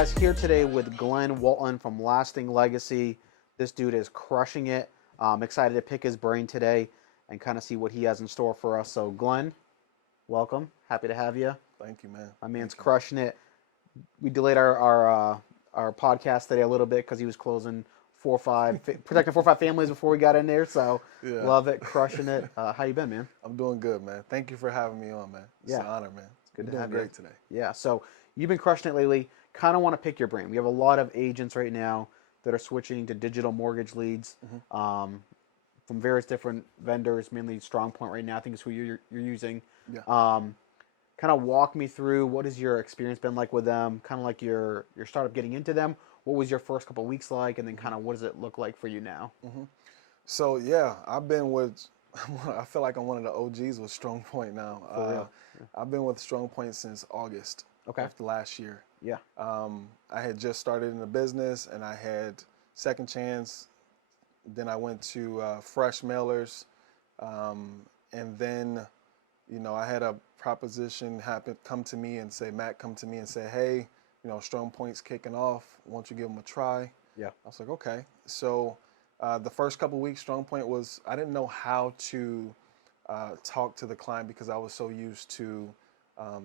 guys, here today with Glenn Walton from Lasting Legacy. This dude is crushing it. I'm excited to pick his brain today and kind of see what he has in store for us. So, Glenn, welcome. Happy to have you. Thank you, man. My man's Thank you. crushing it. We delayed our podcast today a little bit because he was closing protecting 4 or 5 families before we got in there. So, Yeah, love it, crushing it. How you been, man? I'm doing good, man. Thank you for having me on, man. It's Yeah, an honor, man. it's good You're to doing have you. great today. Yeah, so you've been crushing it lately. Kind of want to pick your brain. We have a lot of agents right now that are switching to digital mortgage leads from various different vendors, mainly StrongPoint right now. I think is who you're using. Yeah. Um, Kind of walk me through what has your experience been like with them? Kind of like your startup getting into them. What was your first couple weeks like, and then kind of what does it look like for you now? So yeah, I've been with. I feel like I'm one of the OGs with Strong Point now. For real. I've been with Strong Point since August Okay. of the last year. Yeah. I had just started in the business, and I had Second Chance. Then I went to Fresh Mailers, and then I had a proposition happen come to me and say, Matt, come to me and say, hey, Strong Point's kicking off. Why don't you give them a try? Yeah. I was like, okay. So the first couple of weeks, Strong Point I didn't know how to talk to the client because I was so used to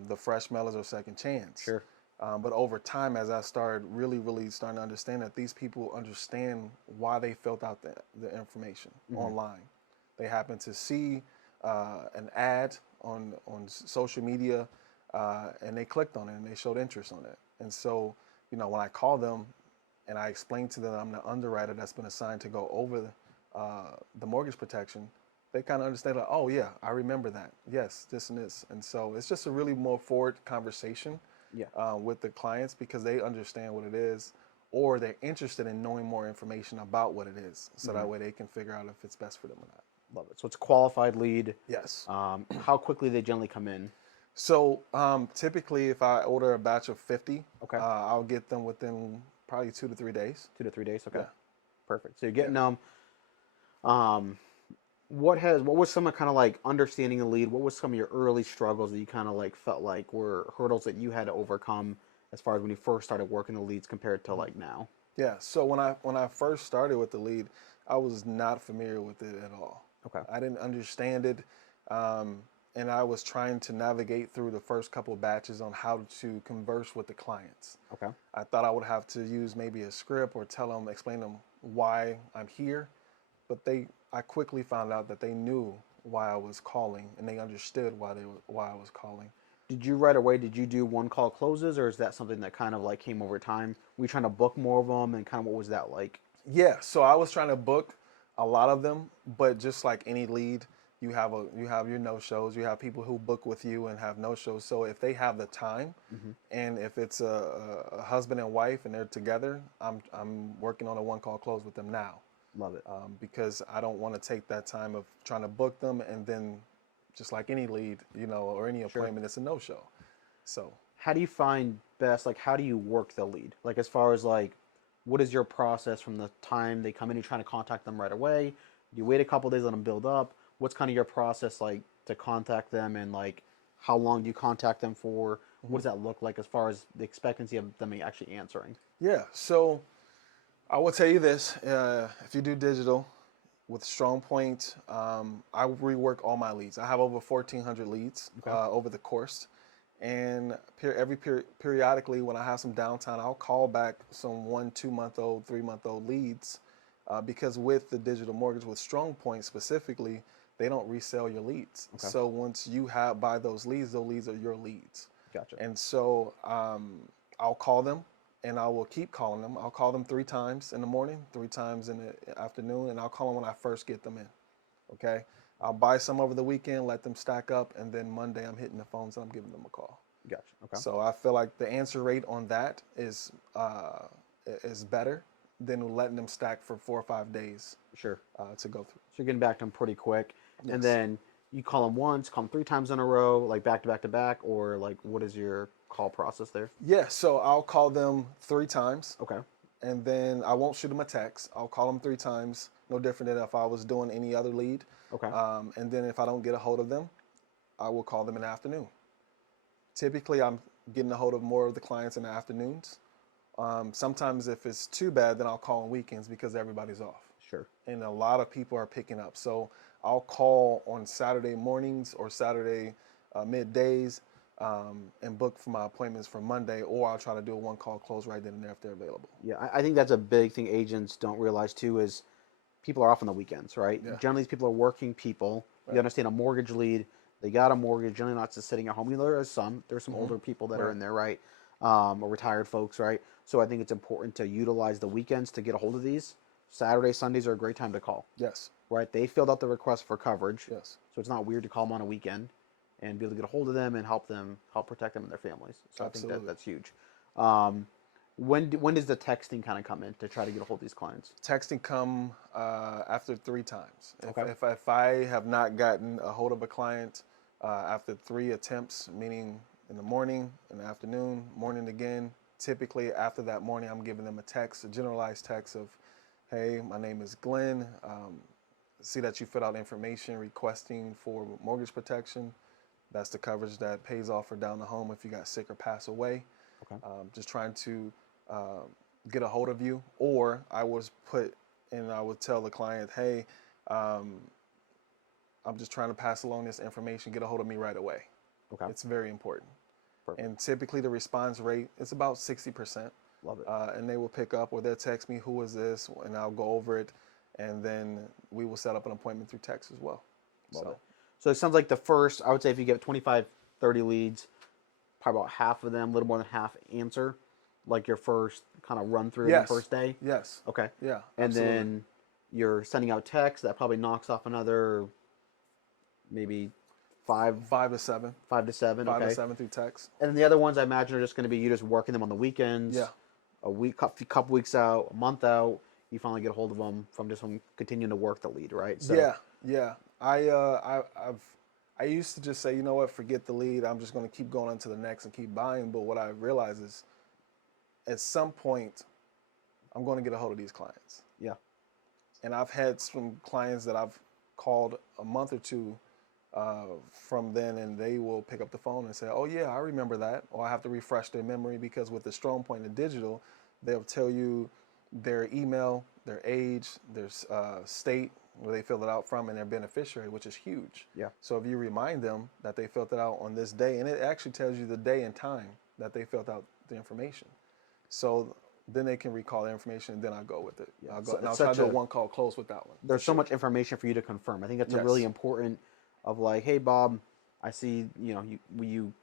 the Fresh Mailers or Second Chance. Sure. But over time, as I started really starting to understand that these people understand why they filled out the information online. They happen to see an ad on social media, and they clicked on it and they showed interest on it. And so, when I call them and I explain to them I'm the underwriter that's been assigned to go over the mortgage protection, they kind of understand like, oh yeah, I remember that. Yes, this and this. And so it's just a really more forward conversation Yeah. with the clients because they understand what it is, or they're interested in knowing more information about what it is, so that way they can figure out if it's best for them or not. Love it. So it's a qualified lead. Yes. How quickly they generally come in? So typically, if I order a batch of 50, Okay. I'll get them within probably 2 to 3 days. 2 to 3 days. Okay. Yeah. Perfect. So you're getting Yeah. them. What was some of kind of like understanding the lead? What was some of your early struggles that you kind of like felt like were hurdles that you had to overcome as far as when you first started working the leads compared to like now? Yeah. So when I first started with the lead, I was not familiar with it at all. Okay. I didn't understand it, and I was trying to navigate through the first couple of batches on how to converse with the clients. Okay. I thought I would have to use maybe a script or explain them why I'm here, but I quickly found out that they knew why I was calling and they understood why I was calling. Did you right away? Did you do one call closes, or is that something that kind of like came over time? Were you trying to book more of them, and kind of what was that like? Yeah, so I was trying to book a lot of them, but just like any lead, you have your no shows. You have people who book with you and have no shows. So if they have the time, and if it's a husband and wife and they're together, I'm working on a one call close with them now. Love it. Because I don't want to take that time of trying to book them and then just like any lead, or any appointment, it's a no show. So How do you find best? Like, how do you work the lead? Like, as far as like, what is your process from the time they come in? You trying to contact them right away? Do you wait a couple days, let them build up? What's kind of your process like to contact them, and like, how long do you contact them for? What does that look like as far as the expectancy of them actually answering? yeah, so I will tell you this: if you do digital with StrongPoint, I rework all my leads. I have over 1,400 leads over the course, and periodically when I have some downtime, I'll call back some 1, 2 month old, 3 month old leads, because with the digital mortgage with StrongPoint specifically, they don't resell your leads. Okay. So once you buy those leads are your leads. Gotcha. And so I'll call them and I will keep calling them. I'll call them 3 times in the morning, 3 times in the afternoon, and I'll call them when I first get them in. Okay. I'll buy some over the weekend, let them stack up, and then Monday I'm hitting the phones and I'm giving them a call. Gotcha. Okay. So I feel like the answer rate on that is better than letting them stack for 4 or 5 days Sure. to go through. So you're getting back to them pretty quick, Yes. and then you call them once, call them 3 times in a row, like back to back to back, or like what is your call process there? Yeah, so I'll call them 3 times, Okay. and then I won't shoot them a text. I'll call them 3 times, no different than if I was doing any other lead. Okay. And then if I don't get a hold of them, I will call them in the afternoon. Typically, I'm getting a hold of more of the clients in the afternoons, Sometimes if it's too bad, then I'll call on weekends because everybody's off. Sure. And a lot of people are picking up. So I'll call on Saturday mornings or Saturday middays and book for my appointments for Monday, or I'll try to do a one call close right then and there if they're available. Yeah, I think that's a big thing agents don't realize too is people are off on the weekends, right? Yeah. Generally, these people are working people. You Right. understand a mortgage lead, they got a mortgage, generally not just sitting at home. You know, there's some older people that are Right. in there, right? Or retired folks, right? So I think it's important to utilize the weekends to get a hold of these. Saturday, Sundays are a great time to call, Yes. right? They filled out the request for coverage, Yes. so it's not weird to call them on a weekend and be able to get a hold of them and help protect them and their families. So I think Absolutely. that's huge. Um, when does the texting kind of come in to try to get a hold of these clients? Texting come after 3 times. Okay. If I have not gotten a hold of a client after 3 attempts, meaning in the morning, in the afternoon, morning again, typically after that morning, I'm giving them a text, a generalized text of, hey, my name is Glenn. See that you filled out information requesting for mortgage protection. That's the coverage that pays off or down the home if you got sick or pass away. Okay. Just trying to get a hold of you, or I was put and I would tell the client, hey, I'm just trying to pass along this information, get a hold of me right away. Okay. It's very important. Perfect. And typically the response rate is about 60%. Love it. And they will pick up or they'll text me, who is this? And I'll go over it. And then we will set up an appointment through text as well. Love it. So it sounds like the first, I would say if you get 25, 30 leads, probably about half of them, a little more than half answer, like your first kind of run through Yes. the first day. Yes. Okay. Yeah. And absolutely. then you're sending out text that probably knocks off another maybe five 5 to 7. 5 to 7. 5 Okay. to 7 through text. And then the other ones I imagine are just going to be you just working them on the weekends. Yeah. A week, couple weeks out, a month out. You finally get a hold of them from continuing to work the lead, right? So, Yeah, yeah. I used to just say, you know what, forget the lead. I'm just going to keep going on to the next and keep buying. But what I realize is, at some point, I'm going to get a hold of these clients. Yeah. And I've had some clients that I've called a month or two from then, and they will pick up the phone and say, oh yeah, I remember that. Or I have to refresh their memory because with the strong point of digital, they'll tell you their email, their age, their state where they filled it out from, and their beneficiary, which is huge. Yeah. So if you remind them that they filled it out on this day, and it actually tells you the day and time that they filled out the information. So then they can recall the information, and then I go with it. Yeah. I'll go, So and I'll it's try to such do a a- one call close with that one. There's so much information for you to confirm. I think that's a Yes. really important of like, hey Bob, I see you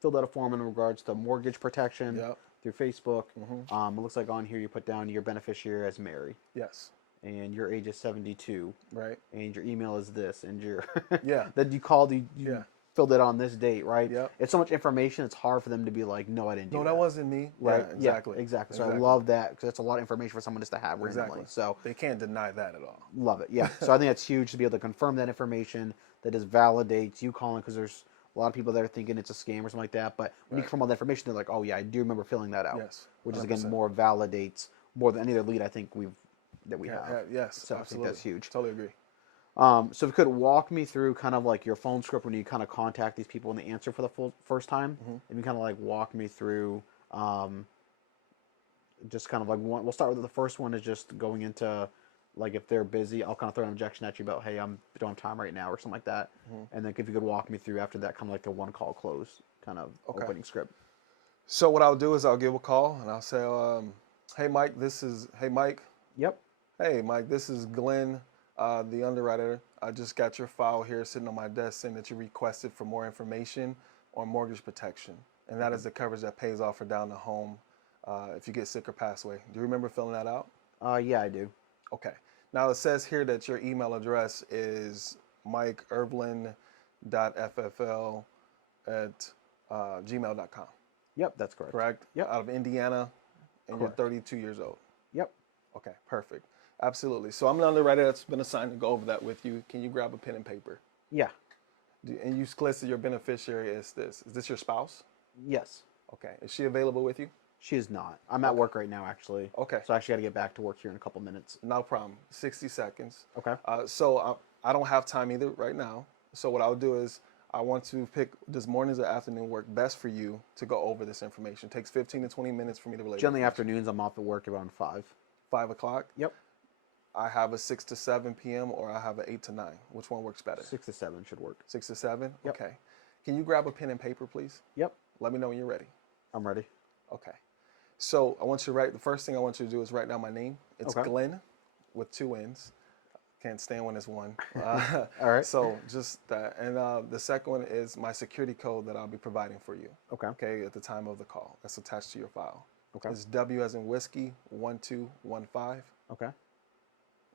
filled out a form in regards to mortgage protection Yep. through Facebook. Mm-hmm. It looks like on here you put down your beneficiary as Mary, Yes. and your age is 72, Right. and your email is this, and your Yeah. that you called you Yeah. filled it on this date, right? Yep. It's so much information. It's hard for them to be like, no, I didn't do No, that. that wasn't me. Right? Yeah, exactly. Yeah, exactly. So I Exactly. love that because that's a lot of information for someone just to have randomly. Exactly. So They can't deny that at all. love it. Yeah. So I think that's huge to be able to confirm that information. That just validates you calling because there's a lot of people that are thinking it's a scam or something like that. But when you Right. confirm all that information, they're like, oh yeah, I do remember filling that out. Yes. Which is again 100%. more validates more than any other lead I think we Yeah, have. yes. So absolutely. I think that's huge. Totally agree. So if you could walk me through kind of like your phone script when you kind of contact these people and they answer for the first time, and you kind of like walk me through, just kind of like we'll start with the first one is just going into like if they're busy, I'll kind of throw an objection at you about, hey, I don't have time right now or something like that, and then if you could walk me through after that, kind of like the one call close kind of Okay. opening script. So what I'll do is I'll give a call and I'll say, hey Mike, Yep. hey Mike, this is Glenn, the underwriter. I just got your file here sitting on my desk saying that you requested for more information on mortgage protection. And that is the coverage that pays off or down the home if you get sick or pass away. Do you remember filling that out? Yeah, I do. Okay. Now it says here that your email address is mikeerblin.ffl@gmail.com. Yep, that's correct. Correct? Yep. Out of Indiana, and Correct. you're 32 years old. Yep. Okay, perfect. Absolutely. So I'm the underwriter that's been assigned to go over that with you. Can you grab a pen and paper? Yeah. And you listed your beneficiary as this. Is this your spouse? Yes. Okay. Is she available with you? She is not. I'm at work right now, actually. Okay. So I actually got to get back to work here in a couple minutes. No problem. 60 seconds. Okay. So I don't have time either right now. So what I'll do is I want to pick, does mornings or afternoon work best for you to go over this information? It takes 15 to 20 minutes for me to relay the Generally information. afternoons, I'm off at work around 5. 5 o'clock? Yep. I have a 6 to 7 p.m. or I have an 8 to 9. Which one works better? 6 to 7 should work. 6 to 7? Yep. Okay. Can you grab a pen and paper, please? Yep. Let me know when you're ready. I'm ready. Okay. So I want you to write, the first thing I want you to do is write down my name. It's Okay. Glenn with 2 N's. Can't stand when it's one. All right. So just that. And the second one is my security code that I'll be providing for you. Okay. Okay, at the time of the call. That's attached to your file. Okay. It's W as in whiskey, 1215. Okay.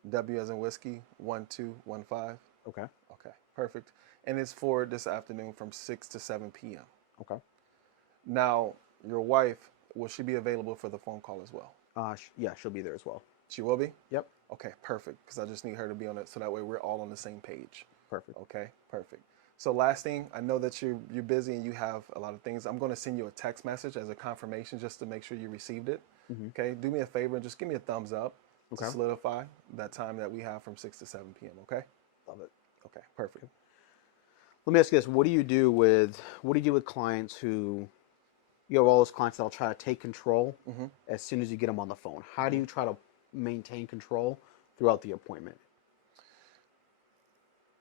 W as in whiskey, 1215. Okay. Okay, perfect. And it's for this afternoon from 6 to 7 p.m. Okay. Now, your wife, will she be available for the phone call as well? Yeah, she'll be there as well. She will be? Yep. Okay, perfect. Because I just need her to be on it so that way we're all on the same page. Perfect. Okay, perfect. So last thing, I know that you're busy and you have a lot of things. I'm going to send you a text message as a confirmation just to make sure you received it. Mm-hmm. Okay, do me a favor and just give me a thumbs up Okay. to solidify that time that we have from 6 to 7 p.m. Okay? Love it. Okay, perfect. Let me ask you this: what do you do with clients who you have all those clients that'll try to take control as soon as you get them on the phone? How do you try to maintain control throughout the appointment?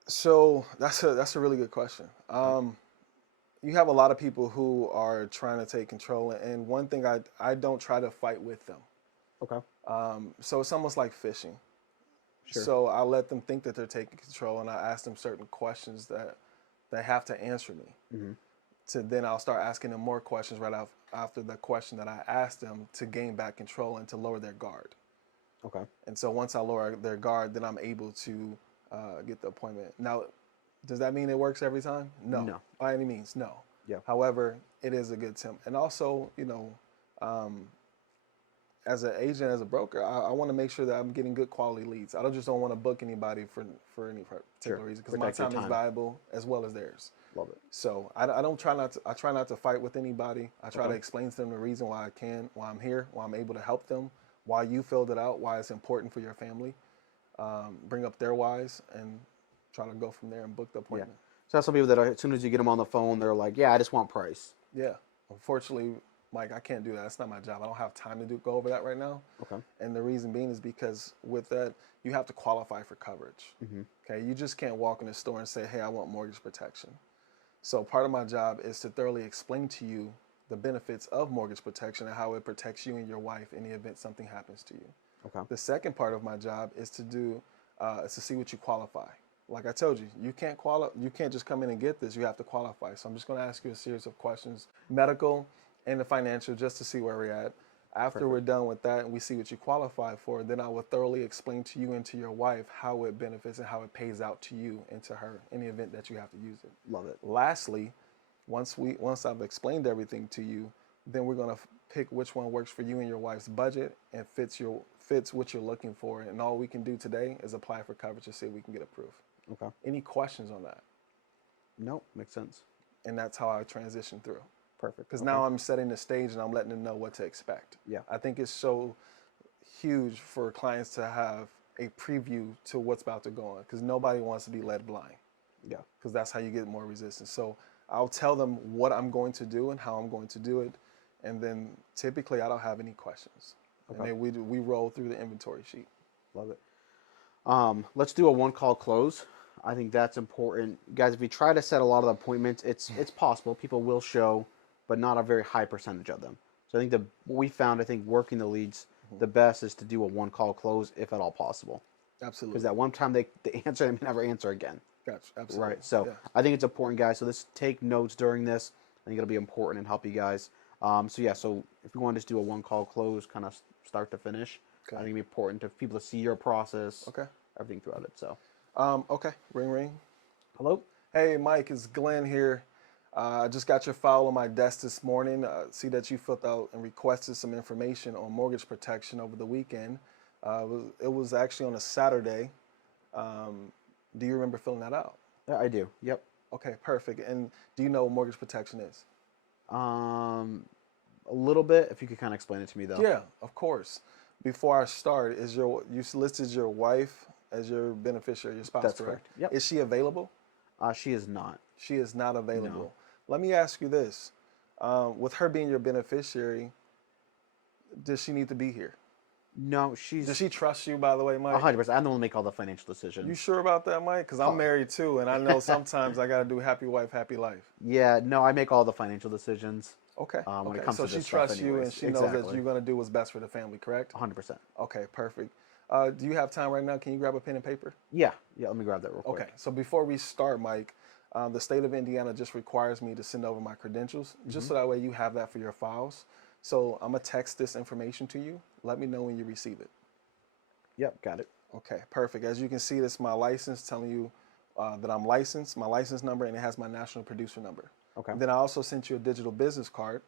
So that's a really good question. You have a lot of people who are trying to take control, and one thing I don't try to fight with them. Okay. So it's almost like fishing. Sure. So I let them think that they're taking control, and I ask them certain questions that they have to answer me. Mm-hmm. So then I'll start asking them more questions right after the question that I asked them to gain back control and to lower their guard. Okay. And so once I lower their guard, then I'm able to get the appointment. Now, does that mean it works every time? No. No. By any means, no. Yeah. However, it is a good tip. And also, as an agent, as a broker, I want to make sure that I'm getting good quality leads. I don't want to book anybody for any particular reason because my Protect your time is valuable as well as theirs. Love it. So I try not to fight with anybody. I try to explain to them the reason why why I'm here, why I'm able to help them, why you filled it out, why it's important for your family. Bring up their whys and try to go from there and book the appointment. Yeah. So that's some people that as soon as you get them on the phone, they're like, "Yeah, I just want price." Yeah. Unfortunately, Mike, I can't do that. That's not my job. I don't have time to go over that right now. Okay. And the reason being is because with that, you have to qualify for coverage. Mm-hmm. Okay. You just can't walk in the store and say, "Hey, I want mortgage protection." So part of my job is to thoroughly explain to you the benefits of mortgage protection and how it protects you and your wife in the event something happens to you. Okay. The second part of my job is to see what you qualify. Like I told you, you can't just come in and get this. You have to qualify. So I'm just going to ask you a series of questions, medical and the financial, just to see where we're at. After we're done with that and we see what you qualify for, then I will thoroughly explain to you and to your wife how it benefits and how it pays out to you and to her in the event that you have to use it. Love it. Lastly, once I've explained everything to you, then we're going to pick which one works for you and your wife's budget and fits what you're looking for. And all we can do today is apply for coverage to see if we can get approved. Okay. Any questions on that? No, makes sense. And that's how I transition through. Perfect. Because now I'm setting the stage and I'm letting them know what to expect. Yeah. I think it's so huge for clients to have a preview to what's about to go on because nobody wants to be led blind. Yeah. Because that's how you get more resistance. So I'll tell them what I'm going to do and how I'm going to do it. And then typically I don't have any questions. Okay. And then we roll through the inventory sheet. Love it. Let's do a one-call close. I think that's important. Guys, if you try to set a lot of the appointments, it's possible. People will show, but not a very high percentage of them. So I think what we found, working the leads, the best is to do a one-call close if at all possible. Absolutely. Because that one time they answer, they may never answer again. Gotcha. Absolutely. Right. So I think it's important, guys. So take notes during this. I think it'll be important and help you guys. So if you want to just do a one-call close, kind of start to finish, I think it'd be important for people to see your process, everything throughout it. So, okay, ring, ring. Hello. Hey, Mike, it's Glenn here. I just got your file on my desk this morning. See that you filled out and requested some information on mortgage protection over the weekend. It was actually on a Saturday. Do you remember filling that out? Yeah, I do. Yep. Okay, perfect. And do you know what mortgage protection is? A little bit. If you could kind of explain it to me, though. Yeah, of course. Before I start, you listed your wife as your beneficiary, your spouse, That's correct? correct. Yep. Is she available? She is not. She is not No. available. Let me ask you this. With her being your beneficiary, does she need to be here? No, Does she's she trust you, by the way, Mike? 100%. I'm the one to make all the financial You decisions. sure about that, Mike? Because I'm married too, and I know sometimes I got to do happy wife, happy life. Yeah, no, I make all the financial decisions Okay, when it okay. comes So to she this stuff, trusts you and anyways. she knows that Exactly. you're going to do what's best for the family, correct? 100%. Okay, perfect. Do you have time right now? Can you grab a pen and paper? Yeah, yeah. Let me grab that real Okay, quick. so before we start, Mike, the state of Indiana just requires me to send over my credentials, just so that way you have that for your files. So I'm going to text this information to you. Let me know when you receive it. Yep, got it. Okay, perfect. As you can see, this is my license telling you that I'm licensed, my license number, and it has my national producer number. Okay. And then I also sent you a digital business card,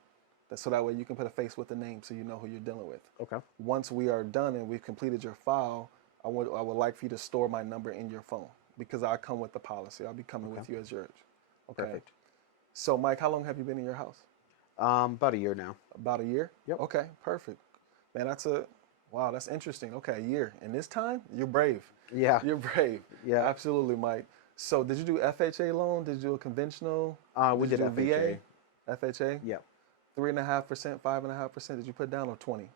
so that way you can put a face with the name so you know who you're dealing with. Okay. Once we are done and we've completed your file, I would like for you to store my number in your phone because I come with the policy. I'll be coming Okay. with you as yours. Okay. Perfect. So, Mike, how long have you been in your house? About a year now. About a year? Yep. Okay, perfect. Man, wow, that's interesting. Okay, a year. And this time, you're brave. Yeah. You're brave. Yeah. Absolutely, Mike. So, did you do FHA loan? Did you do a conventional? We Did did you do FHA. VA? FHA? Yep. 3.5%, 5.5%. Did you put down or 20?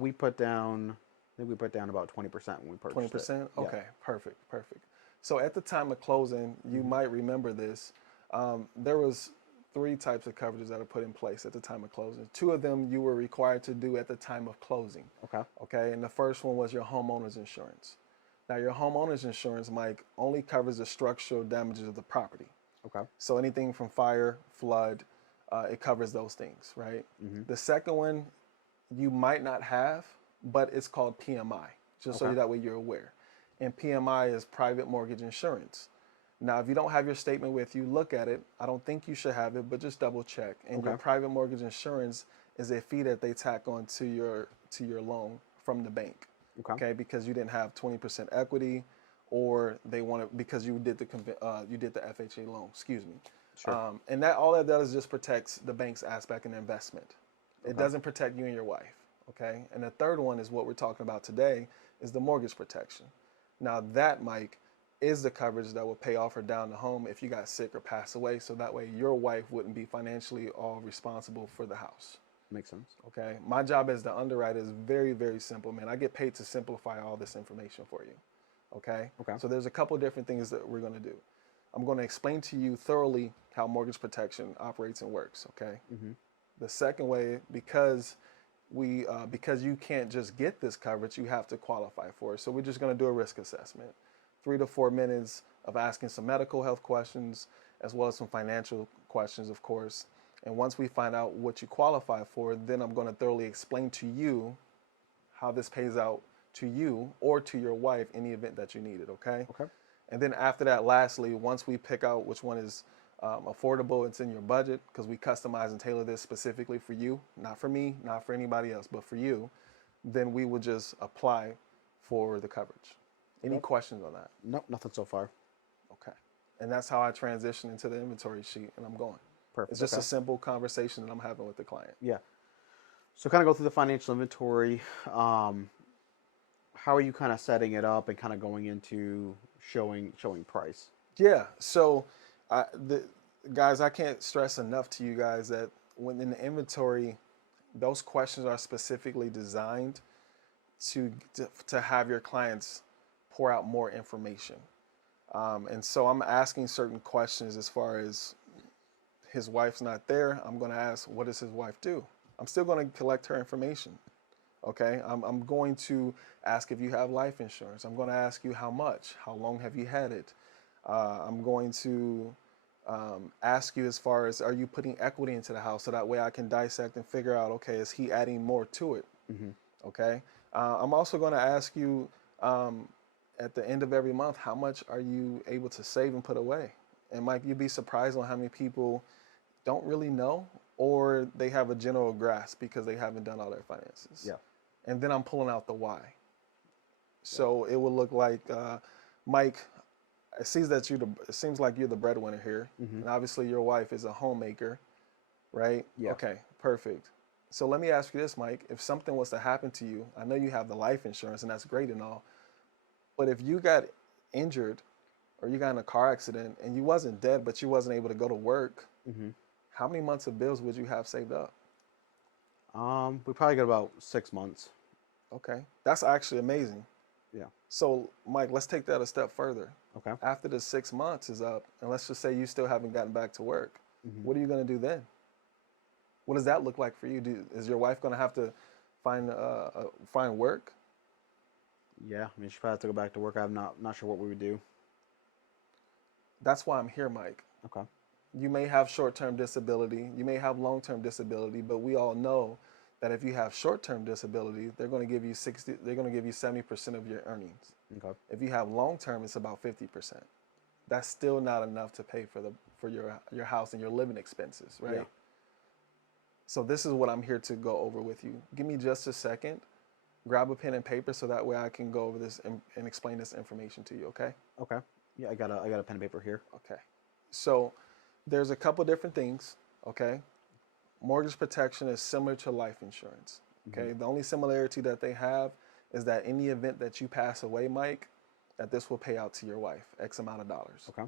We put down. I think we put down about 20% when we purchased it. 20%? Yeah. Okay, perfect, perfect. So at the time of closing, you might remember this. There was three types of coverages that are put in place at the time of closing. Two of them you were required to do at the time of closing. Okay. Okay, and the first one was your homeowner's insurance. Now your homeowner's insurance, Mike, only covers the structural damages of the property. Okay. So anything from fire, flood, it covers those things, right? The second one you might not have, but it's called PMI, just so Okay. that way you're aware. And PMI is private mortgage insurance. Now, if you don't have your statement with you, look at it. I don't think you should have it, but just double check. And your Okay. private mortgage insurance is a fee that they tack on to your loan from the bank. Okay. Because you didn't have 20% equity, or they want to because you did the FHA loan. Excuse me. Sure. And that all that does is just protects the bank's aspect and investment. It Okay. doesn't protect you and your wife. Okay. And the third one is what we're talking about today is the mortgage protection. Now that, Mike, is the coverage that will pay off or down the home if you got sick or pass away. So that way your wife wouldn't be financially all responsible for the house. Makes sense. Okay. My job as the underwriter is very, very simple, man. I get paid to simplify all this information for you. Okay. Okay. So there's a couple different things that we're going to do. I'm going to explain to you thoroughly how mortgage protection operates and works. Okay. The second way, because you can't just get this coverage, you have to qualify for it. So we're just going to do a risk assessment, 3 to 4 minutes of asking some medical health questions, as well as some financial questions, of course. And once we find out what you qualify for, then I'm going to thoroughly explain to you how this pays out to you or to your wife in the event that you need it. Okay. Okay. And then after that, lastly, once we pick out which one is affordable, it's in your budget, because we customize and tailor this specifically for you, not for me, not for anybody else, but for you, then we will just apply for the coverage. Any questions on that? Nope, nothing so far. Okay. And that's how I transition into the inventory sheet, and I'm going. Perfect. It's just okay. a simple conversation that I'm having with the client. Yeah. So kind of go through the financial inventory. How are you kind of setting it up and kind of going into showing price? Yeah. So, guys, I can't stress enough to you guys that when in the inventory, those questions are specifically designed to have your clients pour out more information. And so I'm asking certain questions as far as his wife's not there. I'm going to ask, what does his wife do? I'm still going to collect her information. Okay. I'm going to ask if you have life insurance. I'm going to ask you how much, how long have you had it? I'm going to ask you as far as, are you putting equity into the house? So that way I can dissect and figure out, okay, is he adding more to it? Okay. I'm also going to ask you at the end of every month, how much are you able to save and put away? And Mike, you'd be surprised on how many people don't really know, or they have a general grasp because they haven't done all their finances. Yeah. And then I'm pulling out the why. So it will look like, Mike, it seems like you're the breadwinner here. And obviously your wife is a homemaker, right? Yeah. Okay, perfect. So let me ask you this, Mike. If something was to happen to you, I know you have the life insurance and that's great and all, but if you got injured or you got in a car accident and you wasn't dead, but you wasn't able to go to work, Mm-hmm. how many months of bills would you have saved up? We probably got about 6 months. Okay, that's actually amazing. Yeah. So, Mike, let's take that a step further. Okay. After the 6 months is up, and let's just say you still haven't gotten back to work, Mm-hmm. what are you going to do then? What does that look like for you? Is your wife going to have to find work? Yeah. I mean, she probably have to go back to work. I'm not sure what we would do. That's why I'm here, Mike. Okay. You may have short-term disability, you may have long-term disability, but we all know that if you have short-term disability, they're going to give you 70% of your earnings. Okay. If you have long-term, it's about 50%. That's still not enough to pay for your house and your living expenses, right? Yeah. So this is what I'm here to go over with you. Give me just a second. Grab a pen and paper so that way I can go over this and explain this information to you, okay? Okay. Yeah, I got a pen and paper here. Okay. So there's a couple different things, okay? Mortgage protection is similar to life insurance, okay? Mm-hmm. The only similarity that they have is that in the event that you pass away, Mike, that this will pay out to your wife, X amount of dollars, Okay.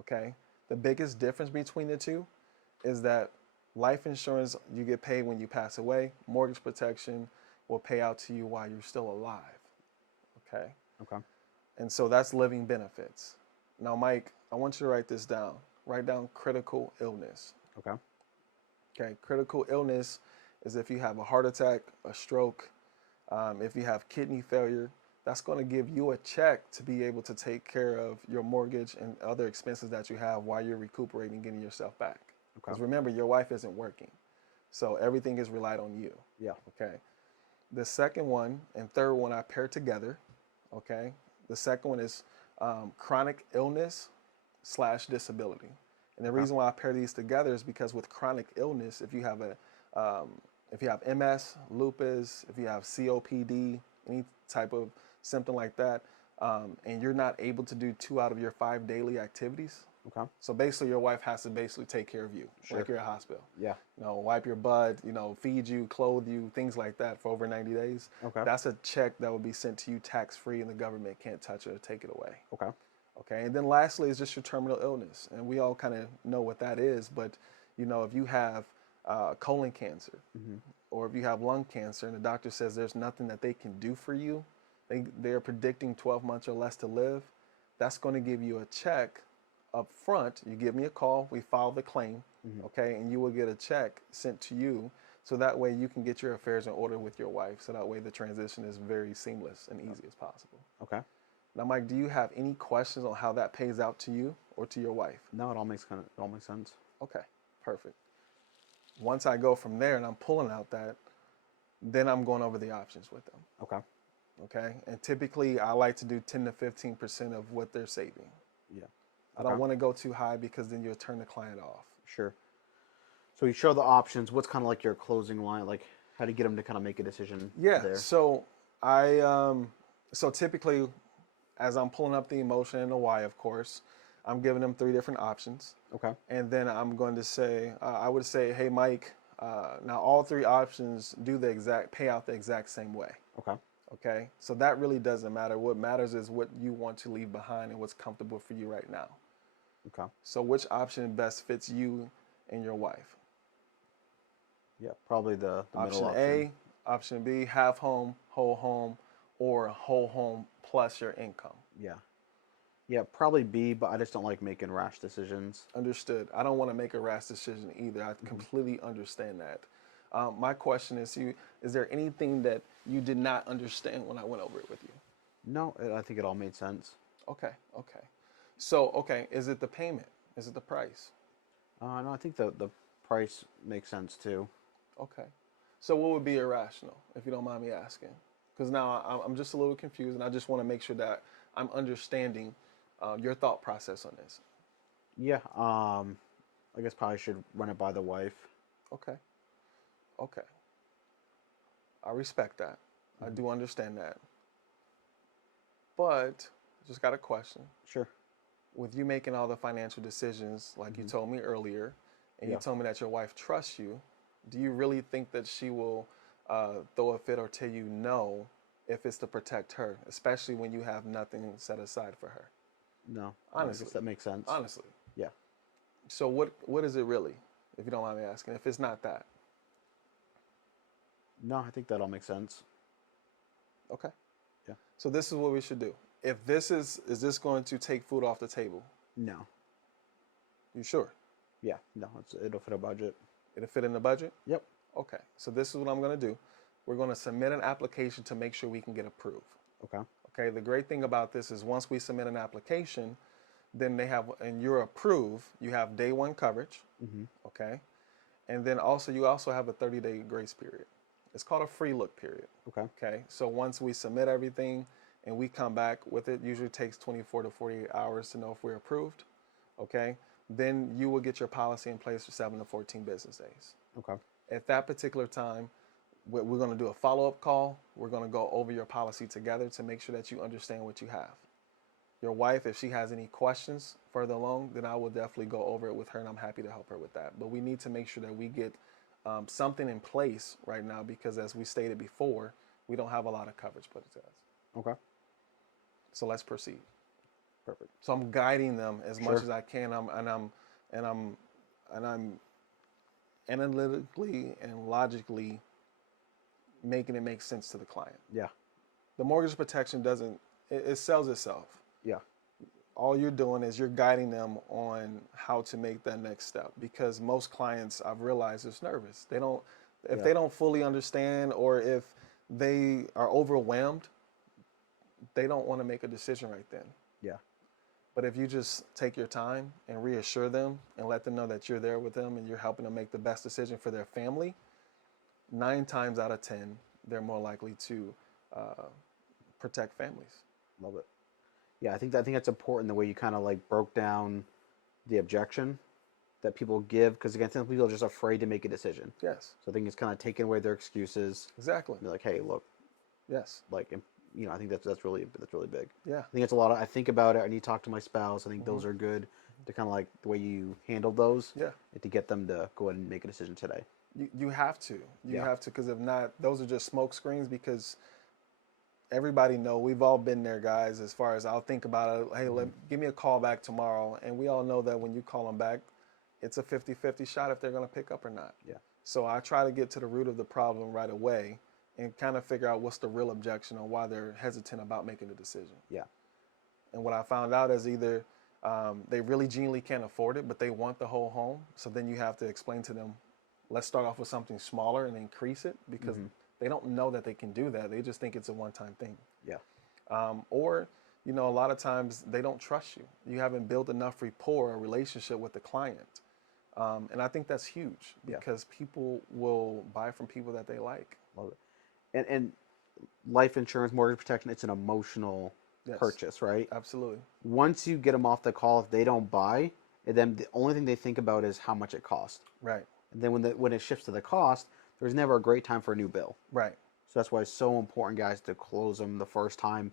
okay? The biggest difference between the two is that life insurance, you get paid when you pass away. Mortgage protection will pay out to you while you're still alive, okay? Okay. And so that's living benefits. Now, Mike, I want you to write this down. Write down critical illness. Okay. Okay, critical illness is if you have a heart attack, a stroke, if you have kidney failure, that's going to give you a check to be able to take care of your mortgage and other expenses that you have while you're recuperating, getting yourself back. Because Okay. remember, your wife isn't working. So everything is relied on you. Yeah. Okay. The second one and third one I pair together. Okay. The second one is chronic illness / disability. And the Okay. reason why I pair these together is because with chronic illness, if you have MS, lupus, if you have COPD, any type of symptom like that, and you're not able to do 2 out of your 5 daily activities, Okay. so basically your wife has to basically take care of you, Sure. like you're at a hospital. Yeah. Wipe your butt, feed you, clothe you, things like that for over 90 days. Okay. That's a check that will be sent to you tax-free and the government can't touch it or take it away. Okay. Okay, and then lastly is just your terminal illness, and we all kind of know what that is. But if you have colon cancer, Mm-hmm. or if you have lung cancer, and the doctor says there's nothing that they can do for you, they are predicting 12 months or less to live. That's going to give you a check up front. You give me a call, we file the claim, Mm-hmm. okay, and you will get a check sent to you, so that way you can get your affairs in order with your wife. So that way the transition is very seamless and easy as possible. Okay. Now, Mike, do you have any questions on how that pays out to you or to your wife? No, it all makes sense. Okay, perfect. Once I go from there and I'm pulling out that, then I'm going over the options with them. Okay. Okay, and typically I like to do 10 to 15% of what they're saving. Yeah. I don't Okay. want to go too high because then you'll turn the client off. Sure. So you show the options. What's kind of like your closing line? Like, how do you get them to kind of make a decision Yeah. there? So so typically, as I'm pulling up the emotion and the why, of course, I'm giving them 3 different options. Okay. And then I'm going to say, I would say, hey, Mike, now all 3 options pay out the exact same way. Okay. Okay. So that really doesn't matter. What matters is what you want to leave behind and what's comfortable for you right now. Okay. So which option best fits you and your wife? Yeah. Probably the middle Option A, option B, half home, or whole home plus your income. Yeah. Yeah. Probably B, but I just don't like making rash decisions. Understood. I don't want to make a rash decision either. I completely understand that. My question is to you, is there anything that you did not understand when I went over it with you? No, I think it all made sense. Okay, okay. So, okay, is it the payment? Is it the price? No, I think the price makes sense too. Okay. So what would be irrational, if you don't mind me asking? Because now I'm just a little confused, and I just want to make sure that I'm understanding your thought process on this. Yeah. I guess probably should run it by the wife. Okay. Okay. I respect that. I do understand that. But just got a question. Sure. With you making all the financial decisions, like you told me earlier, and you Yeah. told me that your wife trusts you, do you really think that she will throw a fit or tell you no if it's to protect her, especially when you have nothing set aside for her? No, I guess Honestly, that makes sense. honestly. Yeah. So what is it really, if you don't mind me asking? If it's not that, No, I think that all makes sense. okay. Yeah. So this is what we should do. If this is this going to take food off the table? No. You sure? Yeah. No, it'll fit a budget. It'll fit in the budget? Yep. Okay. So this is what I'm going to do. We're going to submit an application to make sure we can get approved. Okay. Okay. The great thing about this is once we submit an application, then they have, and you're approved, you have day one coverage. Mm-hmm. Okay. And then also, you also have a 30-day grace period. It's called a free look period. Okay. Okay. So once we submit everything and we come back with it, usually takes 24 to 48 hours to know if we're approved. Okay. Then you will get your policy in place for 7 to 14 business days. Okay. At that particular time, we're going to do a follow-up call. We're going to go over your policy together to make sure that you understand what you have. Your wife, if she has any questions further along, then I will definitely go over it with her, and I'm happy to help her with that. But we need to make sure that we get something in place right now because, as we stated before, we don't have a lot of coverage put to us. Okay. So let's proceed. Perfect. So I'm guiding them as much Sure. as I can. I'm analytically and logically making it make sense to the client. Yeah. The mortgage protection doesn't, it sells itself. Yeah. All you're doing is you're guiding them on how to make that next step because most clients, I've realized, is nervous. They don't, if Yeah. they don't fully understand or if they are overwhelmed, they don't want to make a decision right then. Yeah. But if you just take your time and reassure them and let them know that you're there with them and you're helping them make the best decision for their family, 9 times out of 10, they're more likely to protect families. Love it. Yeah, I think that's important the way you kind of like broke down the objection that people give because again, some people are just afraid to make a decision. Yes, So I think it's kind of taking away their excuses. exactly. Be like, hey, look, Yes. like I think that's really big. Yeah. I think it's a lot of. I think about it. I need to talk to my spouse. I think those are good. To kind of like the way you handled those. Yeah. And to get them to go ahead and make a decision today. You have to. You Yeah. have to because if not, those are just smoke screens because everybody know we've all been there, guys, as far as I'll think about it. Hey, give me a call back tomorrow. And we all know that when you call them back, it's a 50-50 shot if they're going to pick up or not. Yeah. So I try to get to the root of the problem right away and kind of figure out what's the real objection or why they're hesitant about making a decision. Yeah. And what I found out is either they really genuinely can't afford it, but they want the whole home. So then you have to explain to them, let's start off with something smaller and increase it because they don't know that they can do that. They just think it's a one-time thing. Yeah. Or, a lot of times they don't trust you. You haven't built enough rapport or relationship with the client. And I think that's huge because people will buy from people that they like. Love it. And life insurance, mortgage protection, it's an emotional purchase, right? Absolutely. Once you get them off the call, if they don't buy, and then the only thing they think about is how much it costs. Right. And then when it shifts to the cost, there's never a great time for a new bill. Right. So that's why it's so important, guys, to close them the first time.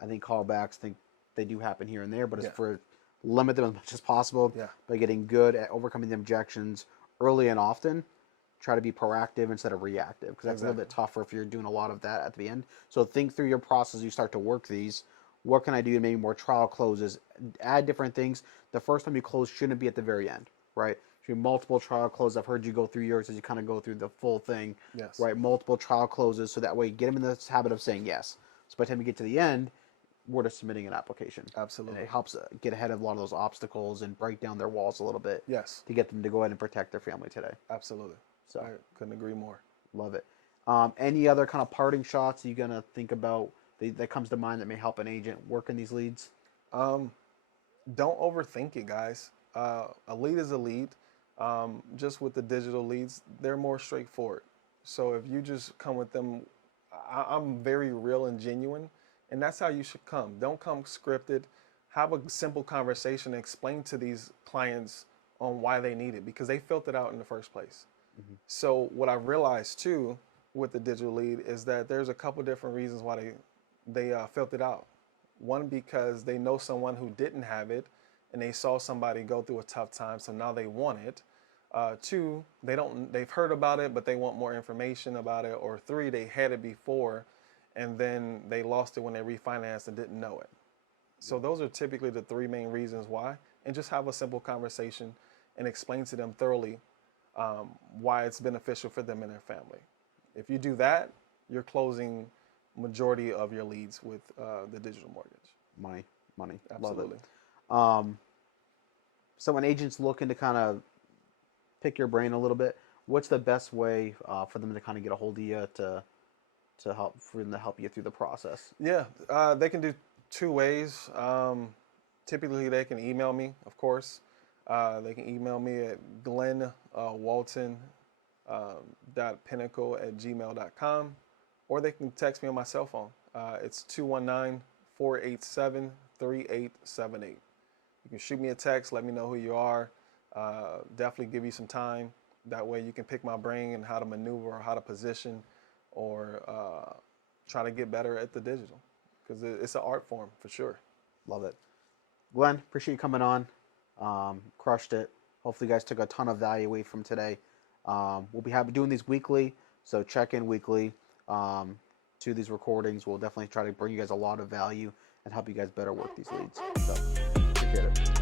I think callbacks, they do happen here and there, but it's for limit them as much as possible by getting good at overcoming the objections early and often. Try to be proactive instead of reactive because that's a little bit tougher if you're doing a lot of that at the end. So think through your process. You start to work these. What can I do to maybe more trial closes? Add different things. The first time you close shouldn't be at the very end, right? Should be multiple trial closes. I've heard you go through yours as you kind of go through the full thing, right? Multiple trial closes so that way get them in this habit of saying yes. So by the time you get to the end, we're just submitting an application. Absolutely. And it helps get ahead of a lot of those obstacles and break down their walls a little bit. Yes. To get them to go ahead and protect their family today. Absolutely. So I couldn't agree more. Love it. Any other kind of parting shots you're gonna think about that comes to mind that may help an agent work in these leads? Don't overthink it, guys. A lead is a lead. Just with the digital leads, they're more straightforward. So if you just come with them, I'm very real and genuine, and that's how you should come. Don't come scripted. Have a simple conversation and explain to these clients on why they need it because they filled it out in the first place. So what I realized too with the digital lead is that there's a couple different reasons why they filled it out. One, because they know someone who didn't have it and they saw somebody go through a tough time, so now they want it. 2, they've heard about it, but they want more information about it. Or 3, they had it before and then they lost it when they refinanced and didn't know it. So those are typically the three main reasons why. And just have a simple conversation and explain to them thoroughly why it's beneficial for them and their family. If you do that, you're closing majority of your leads with the digital mortgage. Money. Absolutely. Love it. So when agents looking to kind of pick your brain a little bit, what's the best way for them to kind of get a hold of you to help you through the process? Yeah, they can do two ways. Typically, they can email me, of course. They can email me at glenwalton.pinnacle@gmail.com, or they can text me on my cell phone. It's 219-487-3878. You can shoot me a text, let me know who you are. Definitely give you some time. That way you can pick my brain and how to maneuver or how to position or try to get better at the digital, because it's an art form for sure. Love it. Glenn, appreciate you coming on. Crushed it. Hopefully you guys took a ton of value away from today. We'll be doing these weekly, so check in weekly to these recordings. We'll definitely try to bring you guys a lot of value and help you guys better work these leads. So appreciate it.